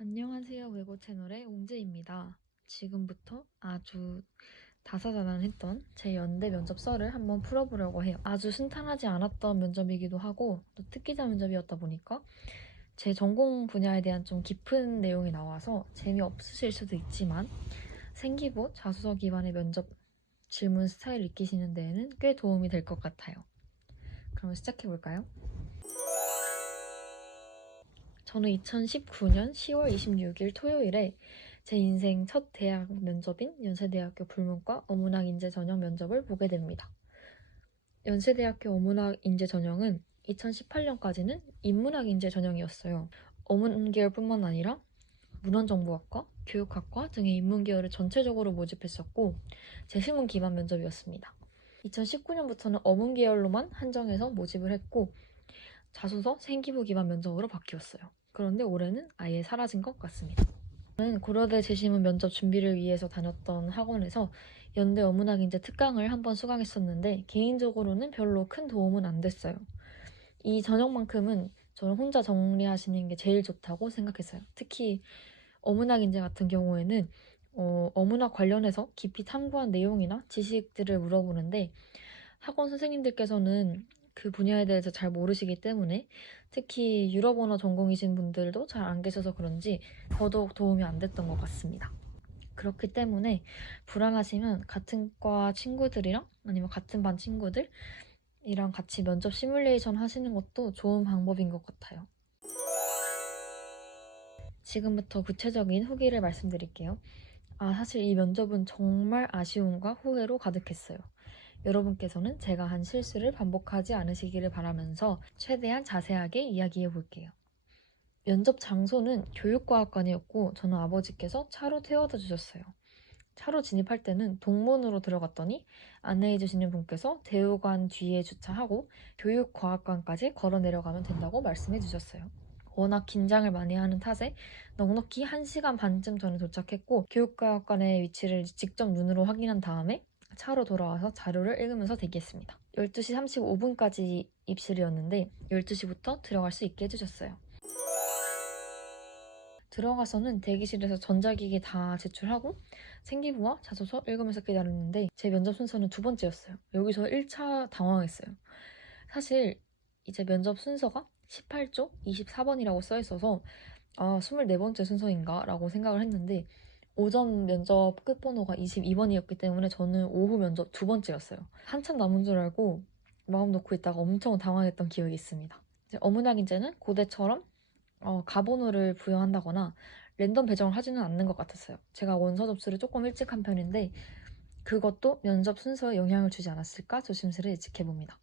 안녕하세요. 외고 채널의 옹재입니다. 지금부터 아주 다사다난했던 제 연대 면접 썰을 한번 풀어보려고 해요. 아주 순탄하지 않았던 면접이기도 하고 또 특기자 면접이었다 보니까 제 전공 분야에 대한 좀 깊은 내용이 나와서 재미없으실 수도 있지만 생기부, 자소서 기반의 면접 질문 스타일을 익히시는 데에는 꽤 도움이 될 것 같아요. 그럼 시작해볼까요? 저는 2019년 10월 26일 토요일에 제 인생 첫 대학 면접인 연세대학교 불문과 어문학 인재 전형 면접을 보게 됩니다. 연세대학교 어문학 인재 전형은 2018년까지는 인문학 인재 전형이었어요. 어문 계열뿐만 아니라 문헌정보학과, 교육학과 등의 인문 계열을 전체적으로 모집했었고 제시문 기반 면접이었습니다. 2019년부터는 어문 계열로만 한정해서 모집을 했고 자소서, 생기부 기반 면접으로 바뀌었어요. 그런데 올해는 아예 사라진 것 같습니다. 저는 고려대 제시문 면접 준비를 위해서 다녔던 학원에서 연대 어문학인재 특강을 한번 수강했었는데 개인적으로는 별로 큰 도움은 안 됐어요. 이 전형만큼은 저는 혼자 정리하시는 게 제일 좋다고 생각했어요. 특히 어문학인재 같은 경우에는 어문학 관련해서 깊이 탐구한 내용이나 지식들을 물어보는데 학원 선생님들께서는 그 분야에 대해서 잘 모르시기 때문에 특히 유럽 언어 전공이신 분들도 잘 안 계셔서 그런지 더더욱 도움이 안 됐던 것 같습니다. 그렇기 때문에 불안하시면 같은 과 친구들이랑 아니면 같은 반 친구들이랑 같이 면접 시뮬레이션 하시는 것도 좋은 방법인 것 같아요. 지금부터 구체적인 후기를 말씀드릴게요. 사실 이 면접은 정말 아쉬움과 후회로 가득했어요. 여러분께서는 제가 한 실수를 반복하지 않으시기를 바라면서 최대한 자세하게 이야기해 볼게요. 면접 장소는 교육과학관이었고 저는 아버지께서 차로 태워다 주셨어요. 차로 진입할 때는 동문으로 들어갔더니 안내해 주시는 분께서 대우관 뒤에 주차하고 교육과학관까지 걸어 내려가면 된다고 말씀해 주셨어요. 워낙 긴장을 많이 하는 탓에 넉넉히 1시간 반쯤 전에 도착했고 교육과학관의 위치를 직접 눈으로 확인한 다음에 차로 돌아와서 자료를 읽으면서 대기했습니다. 12시 35분까지 입실이었는데 12시부터 들어갈 수 있게 해주셨어요. 들어가서는 대기실에서 전자기기 다 제출하고 생기부와 자소서 읽으면서 기다렸는데 제 면접 순서는 두 번째였어요. 여기서 1차 당황했어요. 사실 이제 면접 순서가 18조 24번이라고 써 있어서 24번째 순서인가? 라고 생각을 했는데 오전 면접 끝번호가 22번이었기 때문에 저는 오후 면접 두 번째였어요. 한참 남은 줄 알고 마음 놓고 있다가 엄청 당황했던 기억이 있습니다. 이제 어문학인재는 고대처럼 가번호를 부여한다거나 랜덤 배정을 하지는 않는 것 같았어요. 제가 원서 접수를 조금 일찍 한 편인데 그것도 면접 순서에 영향을 주지 않았을까 조심스레 예측해봅니다.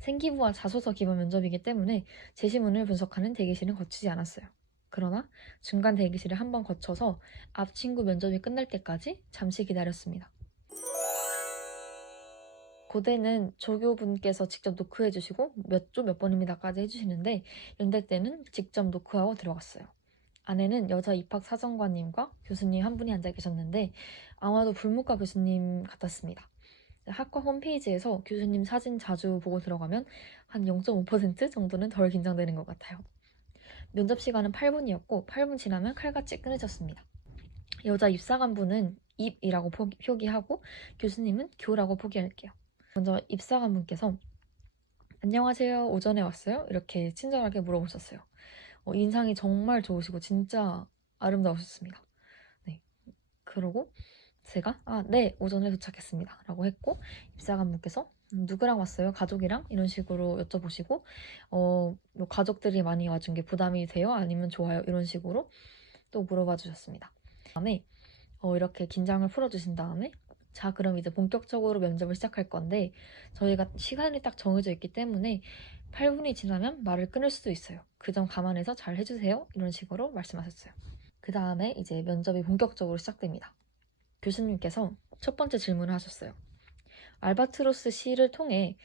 생기부와 자소서 기반 면접이기 때문에 제시문을 분석하는 대기실은 거치지 않았어요. 그러나 중간 대기실을 한번 거쳐서 앞 친구 면접이 끝날 때까지 잠시 기다렸습니다. 고대는 조교분께서 직접 노크해 주시고 몇 조 몇 번입니다까지 해주시는데 연대 때는 직접 노크하고 들어갔어요. 안에는 여자 입학사정관님과 교수님 한 분이 앉아 계셨는데 아마도 불문과 교수님 같았습니다. 학과 홈페이지에서 교수님 사진 자주 보고 들어가면 한 0.5% 정도는 덜 긴장되는 것 같아요. 면접 시간은 8분이었고 8분 지나면 칼같이 끊어졌습니다. 여자 입사관분은 입이라고 표기하고 교수님은 교라고 표기할게요. 먼저 입사관분께서 안녕하세요. 오전에 왔어요? 이렇게 친절하게 물어보셨어요. 인상이 정말 좋으시고 진짜 아름다우셨습니다. 네. 그러고 제가 네, 오전에 도착했습니다. 라고 했고 입사관분께서 누구랑 왔어요? 가족이랑? 이런 식으로 여쭤보시고 뭐 가족들이 많이 와준 게 부담이 돼요? 아니면 좋아요? 이런 식으로 또 물어봐 주셨습니다. 다음에 이렇게 긴장을 풀어주신 다음에 자, 그럼 이제 본격적으로 면접을 시작할 건데 저희가 시간이 딱 정해져 있기 때문에 8분이 지나면 말을 끊을 수도 있어요. 그 점 감안해서 잘 해주세요. 이런 식으로 말씀하셨어요. 그 다음에 이제 면접이 본격적으로 시작됩니다. 교수님께서 첫 번째 질문을 하셨어요. 알바트로스 시를 통해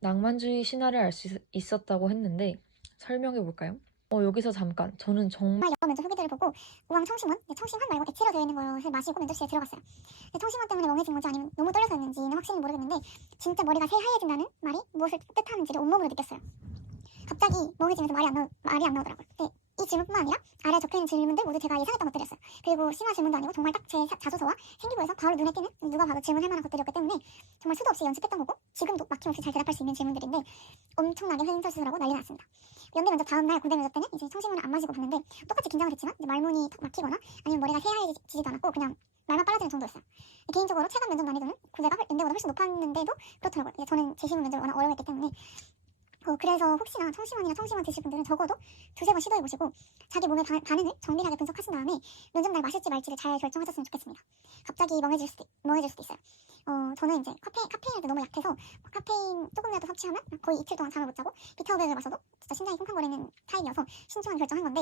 낭만주의 신화를 알 수 있었다고 했는데 설명해 볼까요? 여기서 잠깐 저는 정말 여러 면접 후기들을 보고 우왕 청심원, 청심환 말고 액체로 되어 있는 것을 마시고 면접실에 들어갔어요. 청심환 때문에 멍해진 건지 아니면 너무 떨려서였는지는 확실히 모르겠는데 진짜 머리가 새하얘진다는 말이 무엇을 뜻하는지를 온몸으로 느꼈어요. 갑자기 멍해지면서 말이 안 나오더라고요. 근데 이 이 질문뿐만 아니라 아래 적혀있는 질문들 모두 제가 예상했던 것들이었어요. 그리고 심화 질문도 아니고 정말 딱 제 자소서와 생기부에서 바로 눈에 띄는 누가 봐도 질문할 만한 것들이었기 때문에 정말 수도 없이 연습했던 거고 지금도 막힘없이 잘 대답할 수 있는 질문들인데 엄청나게 횡설수설하고 난리 났습니다. 연대 면접 다음날 공대 면접 때는 이제 청심문을 안 마시고 봤는데 똑같이 긴장을 했지만 이제 말문이 탁 막히거나 아니면 머리가 새하얘지지도 않았고 그냥 말만 빨라지는 정도였어요. 개인적으로 체감 면접 난이도는 공대가 연대보다 훨씬 높았는데도 그렇더라고요. 저는 재시문 면접을 워낙 어려워했기 때문에 그래서 혹시나 청심환이나 청심환 드실 분들은 적어도 두세 번 시도해보시고 자기 몸의 반응을 정밀하게 분석하신 다음에 면접날 마실지 말지를 잘 결정하셨으면 좋겠습니다. 갑자기 멍해질 수도 있어요. 저는 이제 카페인에도 너무 약해서 카페인 조금이라도 섭취하면 거의 이틀 동안 잠을 못 자고 비타오백을 마셔도 진짜 심장이 쿵쾅거리는 타입이어서 신중하게 결정한 건데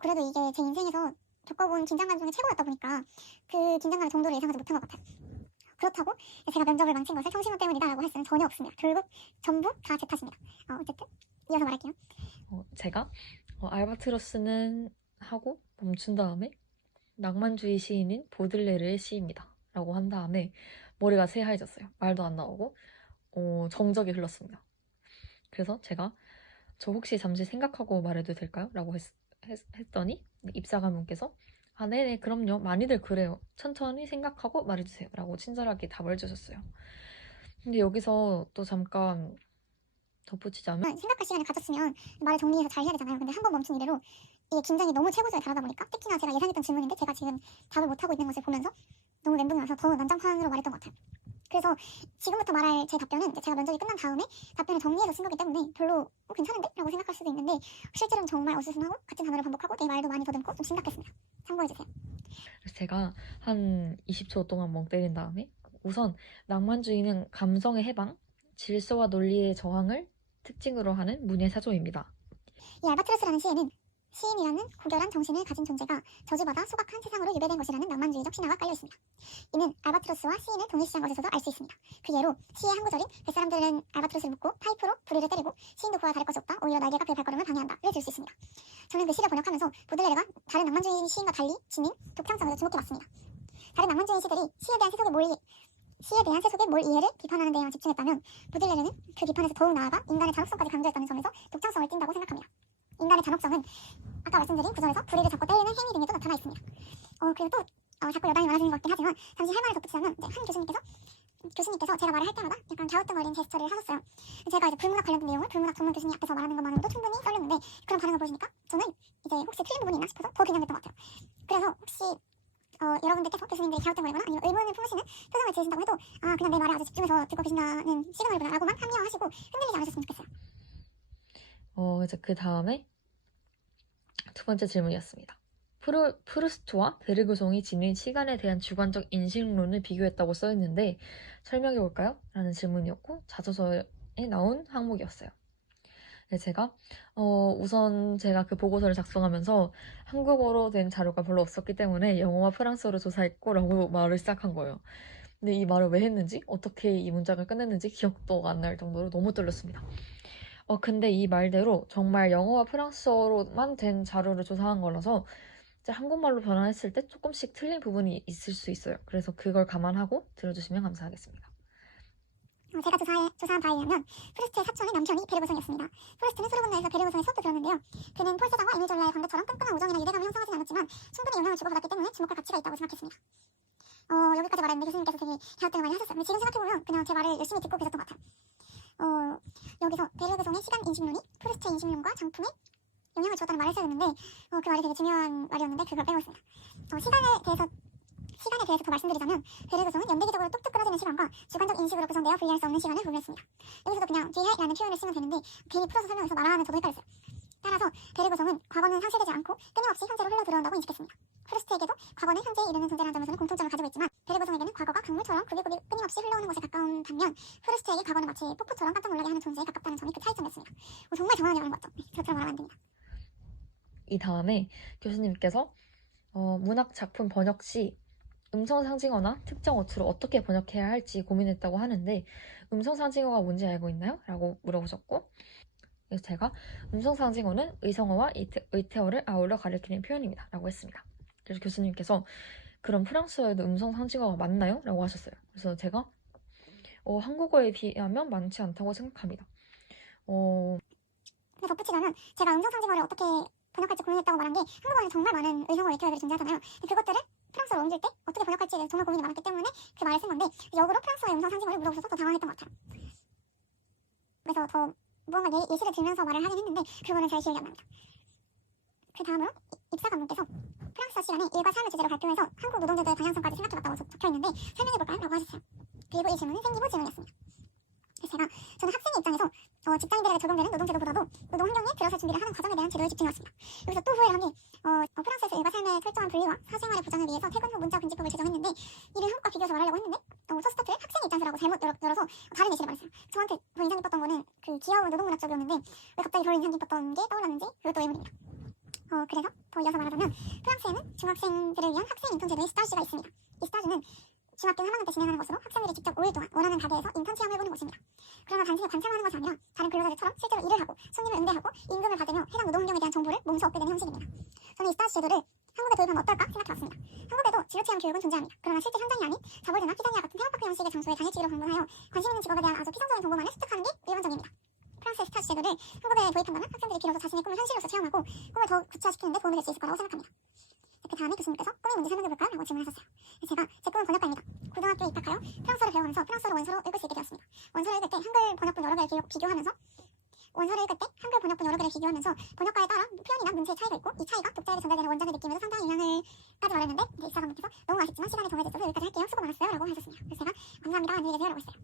그래도 이게 제 인생에서 겪어본 긴장감 중에 최고였다 보니까 그 긴장감의 정도를 예상하지 못한 것 같아요. 그렇다고 제가 면접을 망친 것을 청심환 때문이다라고 할 수는 전혀 없습니다. 결국 전부 다 제 탓입니다. 어쨌든 이어서 말할게요. 제가 알바트로스는 하고 멈춘 다음에 낭만주의 시인인 보들레르의 시입니다 라고 한 다음에 머리가 새하얘졌어요. 말도 안 나오고 정적이 흘렀습니다. 그래서 제가 저 혹시 잠시 생각하고 말해도 될까요? 라고 했더니 입사관분께서 네네 그럼요 많이들 그래요 천천히 생각하고 말해주세요 라고 친절하게 답을 해주셨어요. 근데 여기서 또 잠깐 덧붙이자면 생각할 시간을 가졌으면 말을 정리해서 잘 해야 되잖아요. 근데 한 번 멈춘 이래로 이게 긴장이 너무 최고조에 달하다 보니까 특히나 제가 예상했던 질문인데 제가 지금 답을 못하고 있는 것을 보면서 너무 멘붕이 와서 더 난장판으로 말했던 것 같아요. 그래서 지금부터 말할 제 답변은 제가 면접이 끝난 다음에 답변을 정리해서 쓴 거기 때문에 별로 괜찮은데? 라고 생각할 수도 있는데 실제로는 정말 어수선하고 같은 단어를 반복하고 내 말도 많이 더듬고 좀 심각했습니다. 참고해주세요. 그래서 제가 한 20초 동안 멍 때린 다음에 우선 낭만주의는 감성의 해방, 질서와 논리의 저항을 특징으로 하는 문예 사조입니다. 이 알바트로스라는 시에는 시인이라는 고결한 정신을 가진 존재가 저주받아 소박한 세상으로 유배된 것이라는 낭만주의적 신화가 깔려 있습니다. 이는 알바트로스와 시인을 동일시한 것에서도 알 수 있습니다. 그 예로 시의 한 구절인 뱃사람들은 알바트로스를 묶고 파이프로 부리를 때리고 시인도 그와 다를 것이 없다. 오히려 날개가 그의 발걸음을 방해한다를 들 수 있습니다. 저는 그 시를 번역하면서 보들레르가 다른 낭만주의 시인과 달리 지닌 독창성을 주목해봤습니다. 다른 낭만주의 시들이 시에 대한 세속의 몰 이해를 비판하는 데에만 집중했다면 보들레르는 그 비판에서 더욱 나아가 인간의 잔혹성까지 강조했다는 점에서 독창성을 띈다고 생각합니다. 인간의 잔혹성은 아까 말씀드린 구절에서 부리를 잡고 때리는 행위 등에도 나타나 있습니다. 그리고 또 자꾸 여담이 많아지는 것 같긴 하지만 잠시 할 말을 덧붙이자면 한 교수님께서 제가 말을 할 때마다 약간 갸우뚱거리는 제스처를 하셨어요. 제가 이제 불문학 관련된 내용을 불문학 전문 교수님 앞에서 말하는 것만으로도 충분히 떨렸는데 그런 반응을 보여주니까 저는 이제 혹시 틀린 부분이 있나 싶어서 더 긴장됐던 것 같아요. 그래서 혹시 여러분들께서 교수님들이 갸우뚱거리거나 아니면 의문을 품으시는 표정을 지으신다고 해도 그냥 내 말에 아주 집중해서 듣고 계신다는 시그널이구나 라고만 합리화하시고 흔들리지 않으셨으면 좋겠어요. 이제 그 다음에 두 번째 질문이었습니다. 프루스트와 베르그송이 지닌 시간에 대한 주관적 인식론을 비교했다고 써있는데 설명해 볼까요? 라는 질문이었고 자소서에 나온 항목이었어요. 제가 우선 제가 그 보고서를 작성하면서 한국어로 된 자료가 별로 없었기 때문에 영어와 프랑스어로 조사했고 라고 말을 시작한 거예요. 근데 이 말을 왜 했는지 어떻게 이 문장을 끝냈는지 기억도 안 날 정도로 너무 떨렸습니다. 근데 이 말대로 정말 영어와 프랑스어로만 된 자료를 조사한 거라서 이제 한국말로 변환했을 때 조금씩 틀린 부분이 있을 수 있어요. 그래서 그걸 감안하고 들어주시면 감사하겠습니다. 제가 조사한 바에 의하면 프루스트의 사촌의 남편이 베르그송이었습니다. 프루스트는 소르본네에서 베르그송의 수업도 들었는데요. 그는 폴세자와 에밀 졸라의 관계처럼 끈끈한 우정이나 유대감을 형성하진 않았지만 충분히 영향을 주고받았기 때문에 주목할 가치가 있다고 생각했습니다. 여기까지 말했는데 교수님께서 되게 갸우뚱을 많이 하셨어요. 근데 지금 생각해보면 그냥 제 말을 열심히 듣고 계셨던 것 같아요. 여기서 베르그송의 시간 인식론이 프루스트의 인식론과 장품에 영향을 주었다는 말을 써야 되는데 그 말이 되게 중요한 말이었는데 그걸 빼먹었습니다. 시간에 대해서 더 말씀드리자면 베르그송은 연대기적으로 뚝뚝 끊어지는 시간과 주관적 인식으로 구성되어 분리할 수 없는 시간을 구분했습니다. 여기서도 그냥 뒤에라는 표현을 쓰면 되는데 괜히 풀어서 설명해서 말하면 저도 헷갈렸어요. 따라서 베르그송은 과거는 상실되지 않고 끊임없이 현재로 흘러들어온다고 인식했습니다. 프루스트에게도 과거는 현재에 이르는 존재라는 점에서는 공통점을 가지고 있지만 베르그송에게는 과거가 강물처럼 굽이굽이 끊임없이 흘러오는 것에 가까운 반면 프루스트에게 과거는 마치 폭포처럼 깜짝 놀라게 하는 존재에 가깝다는 점이 그 차이점이었습니다. 정말 정확하게 말한 것 같죠? 저처럼 말하면 안 됩니다. 이 다음에 교수님께서 문학 작품 번역 시 음성 상징어나 특정 어투를 어떻게 번역해야 할지 고민했다고 하는데 음성 상징어가 뭔지 알고 있나요? 라고 물어보셨고 그래서 제가 음성 상징어는 의성어와 의태어를 아울러 가리키는 표현입니다 라고 했습니다. 그래서 교수님께서 그럼 프랑스어에도 음성 상징어가 많나요? 라고 하셨어요. 그래서 제가 한국어에 비하면 많지 않다고 생각합니다. 덧붙이자면 제가 음성 상징어를 어떻게 번역할지 고민했다고 말한 게 한국 안에 정말 많은 의성어 외투어들이 존재하잖아요. 근데 그것들을 프랑스어로 옮길 때 어떻게 번역할지에 대해서 정말 고민이 많았기 때문에 그 말을 쓴 건데 역으로 프랑스어의 음성 상징어를 물어보셔서 더 당황했던 것 같아요. 그래서 더 무언가 예시를 들면서 말을 하긴 했는데 그거는 잘 기억이 안 납니다. 그 다음으로 입사 감독께서 프랑스어 시간에 일과 삶을 주제로 발표해서 한국 노동자들의 방향성까지 생각해봤다고 적혀있는데 설명해볼까요? 라고 하셨어요. 그리고 이 질문은 생기부 질문이었습니다. 그래서 저는 학생의 입장에서 직장인들에게 적용되는 노동제도보다도 노동 환경에 들어설 준비를 하는 과정에 대한 제도에 집중해왔습니다. 여기서 또 후회를 한 게 프랑스에서 일과 삶의 철저한 분리와 사생활의 보장을 위해서 퇴근 후 문자 금지법을 제정했는데 이를 한국과 비교해서 말하려고 했는데 첫 스타트를 학생의 입장에서라고 잘못 열어서 다른 예시를 말했어요. 저한테 더 인상 깊었던 거는 그 귀여운 노동문학적이었는데 왜 갑자기 별 인상 깊었던 게 떠올랐는지 그것도 의문입니다. 그래서 더 이어서 말하자면 프랑스에는 중학생들을 위한 학생 인턴 제도의 스타시가 있습니다. 이 스타시는 중학교 3학년 때 진행하는 것으로 학생들이 직접 5일 동안 원하는 가게에서 인턴 체험을 해보는 것입니다. 그러나 단순히 관찰하는 것이 아니라 다른 근로자들처럼 실제로 일을 하고 손님을 응대하고 임금을 받으며 해당 노동 환경에 대한 정보를 몸소 얻게 되는 형식입니다. 저는 이 스타시 제도를 한국에 도입하면 어떨까 생각해봤습니다. 한국에도 진로체험 교육은 존재합니다. 그러나 실제 현장이 아닌 자벌이나 피자니아 같은 테마파크 형식의 장소에 당일치기로 방문하여 관심 있는 직업에 대한 아주 피상적인 정보만을 습득하는 게 일반적입니다. 프랑스의 스타시 제도를 한국에 도입한다면 학생들이 비로소 자신의 꿈을 현실로서 체험하고 꿈을 더 구체화시키는 데 도움이 될 수 있을 거라고 생각합니다. 그 다음에 교수님께서 꿈이 뭔지 설명해볼까요? 라고 질문하셨어요. 제가 제 꿈은 번역가입니다. 고등학교에 입학하여 프랑스어를 배워가면서 프랑스어로 원서로 읽을 수 있게 되었습니다. 원서를 읽을 때 한글 번역본 여러 개를 비교하면서 번역가에 따라 표현이나 문체의 차이가 있고 이 차이가 독자에게 전달되는 원작의 느낌에도 상당히 영향을까지 말했는데 이사장님께서 너무 아쉽지만 시간이 정해져 있어서 여기까지 할게요. 수고 많았어요. 라고 하셨습니다. 그래서 제가 감사합니다. 안녕히 계세요. 라고 했어요.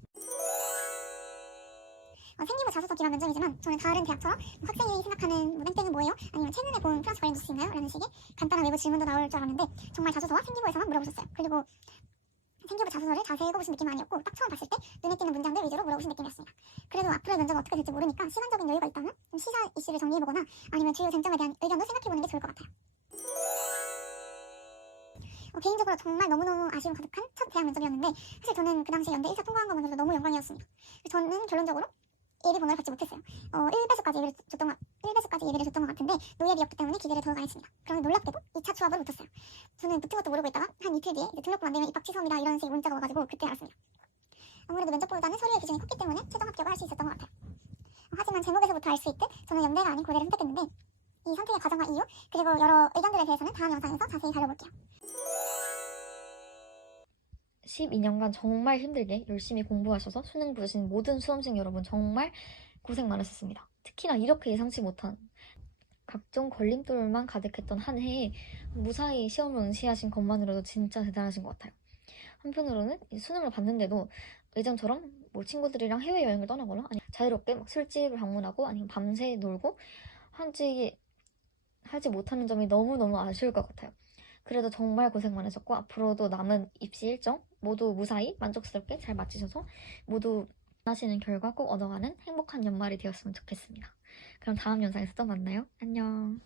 생기부 자소서 기반 면접이지만 저는 다른 대학처럼 학생이 생각하는 땡땡은 뭐예요? 아니면 최근에 본 프랑스 관련 뉴스 있나요? 라는 식의 간단한 외부 질문도 나올 줄 알았는데 정말 자소서와 생기부에서만 물어보셨어요. 그리고 생기부 자소서를 자세히 읽어보신 느낌은 아니었고 딱 처음 봤을 때 눈에 띄는 문장들 위주로 물어보신 느낌이었습니다. 그래도 앞으로의 면접은 어떻게 될지 모르니까 시간적인 여유가 있다면 좀 시사 이슈를 정리해보거나 아니면 주요 쟁점에 대한 의견도 생각해보는 게 좋을 것 같아요. 개인적으로 정말 너무너무 아쉬움 가득한 첫 대학 면접이었는데 사실 저는 그 당시 연대 1차 통과한 것만으로도 너무 영광이었습니다. 저는 결론적으로 예비 번호를 받지 못했어요. 1배수까지 예비를 줬던 것 같은데 노예비였기 때문에 기대를 더 강했습니다. 그런데 놀랍게도 2차 추합으로 붙었어요. 저는 붙은 것도 모르고 있다가 한 이틀 뒤에 등록금 안 되면 입학 취소입니다 이런 식의 문자가 와가지고 그때 알았습니다. 아무래도 면접보다는 서류의 기준이 컸기 때문에 최종 합격을 할 수 있었던 것 같아요. 하지만 제목에서부터 알 수 있듯 저는 연대가 아닌 고대를 선택했는데 이 선택의 과정과 이유 그리고 여러 의견들에 대해서는 다음 영상에서 자세히 다뤄볼게요. 12년간 정말 힘들게 열심히 공부하셔서 수능 보신 모든 수험생 여러분 정말 고생 많으셨습니다. 특히나 이렇게 예상치 못한 각종 걸림돌만 가득했던 한 해에 무사히 시험을 응시하신 것만으로도 진짜 대단하신 것 같아요. 한편으로는 수능을 봤는데도 예전처럼 뭐 친구들이랑 해외여행을 떠나거나 아니면 자유롭게 막 술집을 방문하고 아니면 밤새 놀고 하지 못하는 점이 너무너무 아쉬울 것 같아요. 그래도 정말 고생 많으셨고 앞으로도 남은 입시 일정 모두 무사히 만족스럽게 잘 마치셔서 모두 원하시는 결과 꼭 얻어가는 행복한 연말이 되었으면 좋겠습니다. 그럼 다음 영상에서 또 만나요. 안녕.